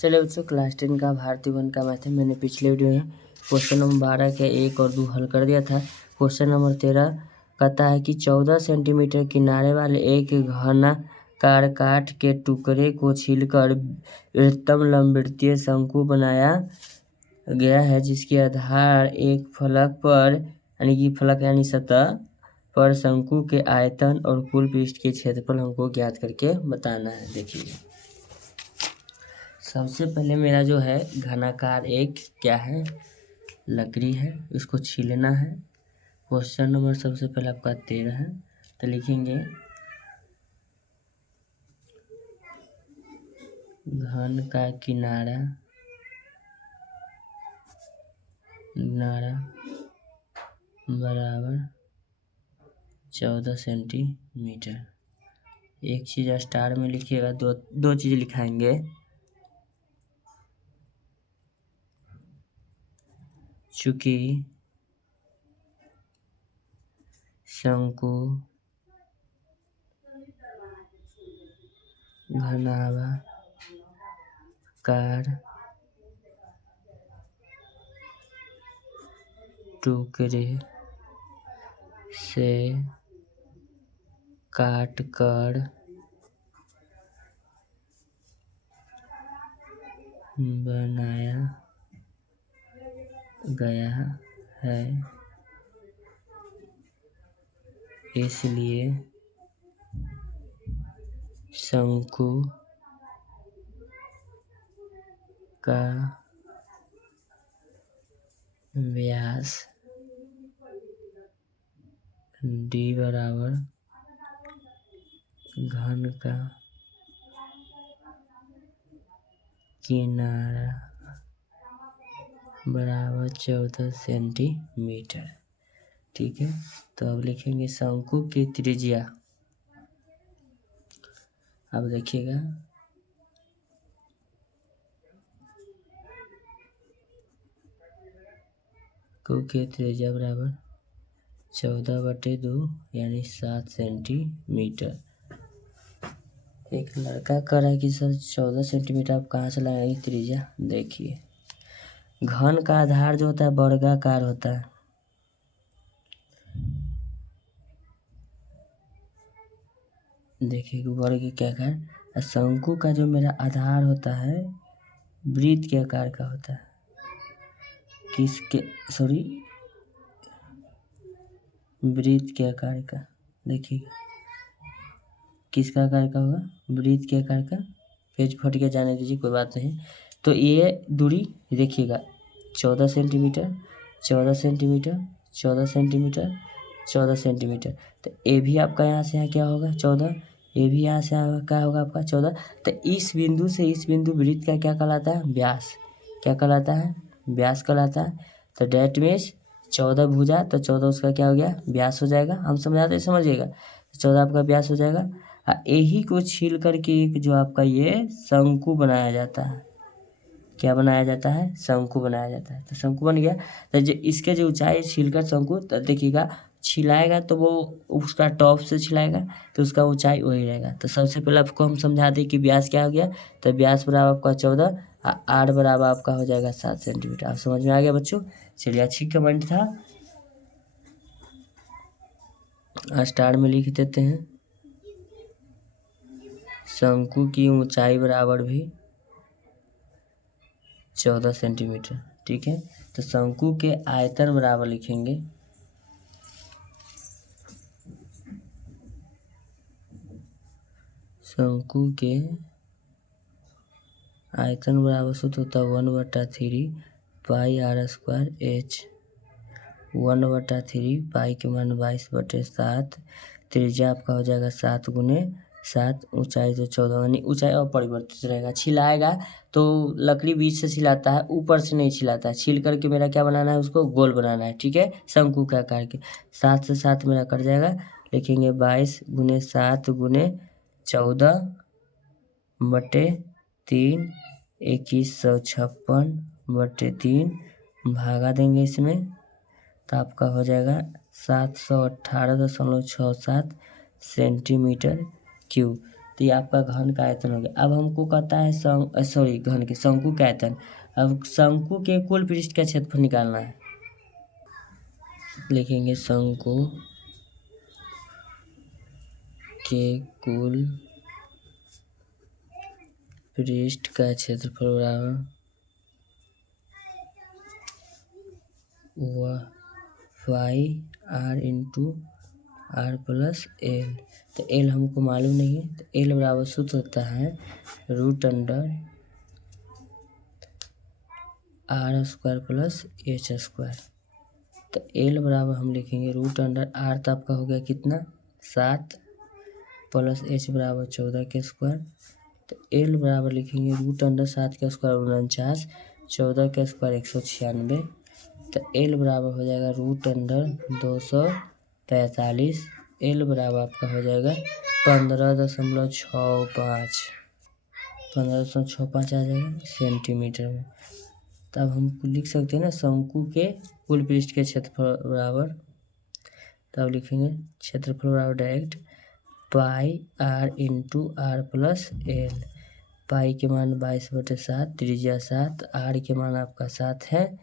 चलिए बच्चों, क्लास 10 का भारतीय वन का मैथ है। मैंने पिछले वीडियो में क्वेश्चन नंबर 12 के 1 और 2 हल कर दिया था। क्वेश्चन नंबर 13 कहता है कि 14 सेंटीमीटर किनारे वाले एक घनाकार काठ के टुकड़े को छीलकर वृत्तम लंबवृत्तीय शंकु बनाया गया है, जिसकी आधार एक फलक पर यानी कि फलक यानी सतह पर शंकु के आयतन और कुल पृष्ठ के क्षेत्रफल हमको ज्ञात करके बताना है। देखिए, सबसे पहले मेरा जो है घनाकार एक क्या है, लकड़ी है, इसको छीलना है। क्वेश्चन नंबर सबसे पहले आपका 13 है, तो लिखेंगे घन का किनारा बराबर 14 सेंटीमीटर। एक चीज़ स्टार में लिखिएगा, दो चीज़ लिखाएंगे। चूंकि शंकु घनाकार टुकड़े से काटकर बनाया गया है, इसलिए शंकु का व्यास d बराबर घन का किनारा बराबर 14 सेंटीमीटर। ठीक है, तो अब लिखेंगे शंकु की त्रिज्या। अब देखिएगा, शंकु की त्रिज्या बराबर 14/2 यानी 7 सेंटीमीटर। एक लड़का कह रहा है कि सर 14 सेंटीमीटर आप कहाँ से लगाएंगे त्रिज्या। देखिए, घन का आधार जो होता है वर्गाकार होता है। देखिए, वर्ग के आकार। शंकु का जो मेरा आधार होता है वृत्त के आकार का होता है। वृत्त के आकार का। देखिए, किसका आकार का होगा, वृत्त के आकार का। पेज फट गया, जाने दीजिए, कोई बात नहीं। तो ये दूरी देखिएगा 14 सेंटीमीटर 14 सेंटीमीटर 14 सेंटीमीटर 14 सेंटीमीटर। तो ये भी आपका यहाँ से यहाँ क्या होगा 14, ये भी यहाँ से यहाँ क्या होगा आपका 14। तो इस बिंदु से इस बिंदु वृत्त का क्या कहलाता है, व्यास। क्या कहलाता है, व्यास कहलाता है। तो डेट मीन्स 14 भुजा, तो 14 उसका क्या हो गया, व्यास हो जाएगा। हम समझाते समझिएगा, 14 आपका व्यास हो जाएगा। यही को छील करके एक जो आपका ये शंकु बनाया जाता है। क्या बनाया जाता है, शंकु बनाया जाता है। तो शंकु बन गया। तो जो इसके जो ऊंचाई छीलकर शंकु, तो देखिएगा छिलाएगा तो वो उसका टॉप से छिलाएगा तो उसका ऊंचाई वही रहेगा। तो सबसे पहले आपको हम समझा दें कि व्यास क्या हो गया। तो व्यास बराबर आपका 14, आर बराबर आपका हो जाएगा 7 सेंटीमीटर। आप समझ में आ गया बच्चों। चलिए, अच्छी कमेंट था, स्टार में लिख देते हैं। शंकु की ऊंचाई बराबर भी 14 सेंटीमीटर। ठीक है, तो शंकु के आयतन बराबर लिखेंगे शंकु के आयतन बराबर सूत्र होता है 1/3 पाई r² h। 1/3 पाई के मान 22/7। त्रिज्या आपका हो जाएगा 7 गुने 7। ऊंचाई तो 14, यानी ऊंचाई अपरिवर्तित रहेगा। छिलाएगा तो लकड़ी बीच से छिलाता है, ऊपर से नहीं छिलाता है। छील करके मेरा क्या बनाना है, उसको गोल बनाना है। ठीक है, शंकु के आकार के। 7 से 7 मेरा कट जाएगा। लिखेंगे 22 गुने 7 गुने 14/3 2156/3 भागा देंगे इसमें, तो आपका हो जाएगा 718.67 सेंटीमीटर क्यूब। तो ये आपका घन का आयतन हो गया। अब हमको कहता है घन के शंकु का आयतन। अब शंकु के कुल पृष्ठ का क्षेत्रफल निकालना है। लिखेंगे शंकु के कुल पृष्ठ का क्षेत्रफल बराबर Y R into are plus L. तो एल हमको मालूम नहीं है, तो एल बराबर सूत्र होता है root under R square plus H square. तो एल बराबर हम लिखेंगे रूट अंडर आर, तो आपका हो गया कितना 7 प्लस एच बराबर 14 के स्क्वायर। तो एल बराबर लिखेंगे रूट अंडर 7 का स्क्वायर 49, 14 का स्क्वायर 196। तो एल बराबर हो जाएगा रूट अंडर 245। एल बराबर आपका हो जाएगा 15.65 15.65 आ जाएगा सेंटीमीटर में। तब हम लिख सकते हैं ना शंकु के कुल पृष्ठ के क्षेत्रफल बराबर, तब लिखेंगे क्षेत्रफल बराबर direct pi r into are plus l. Pi के मान 22/7, त्रिज्या 7, आर के मान आपका 7 है,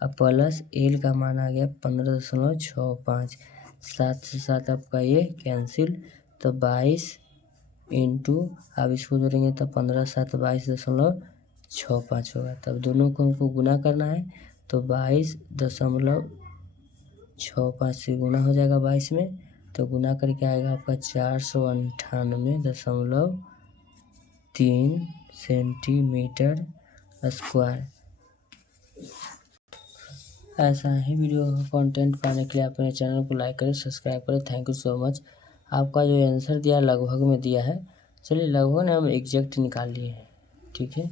अब प्लस एल का मान आ गया 15.65। 7 से 7 आपका ये कैंसिल, तो 22 इंटू, अब इसको जोड़ेंगे तो 15 7 22.65 होगा। तब दोनों को हमको गुना करना है, तो 22.65 से गुना हो जाएगा 22 में, तो गुना करके आएगा आपका 498.3 सेंटीमीटर स्क्वायर। ऐसा ही वीडियो का कंटेंट पाने के लिए आप मेरे चैनल को लाइक करें, सब्सक्राइब करें। Thank you so much. आपका जो आंसर दिया लगभग में दिया है, चलिए लगभग ने हम एग्जैक्ट निकाल लिए हैं, ठीक है।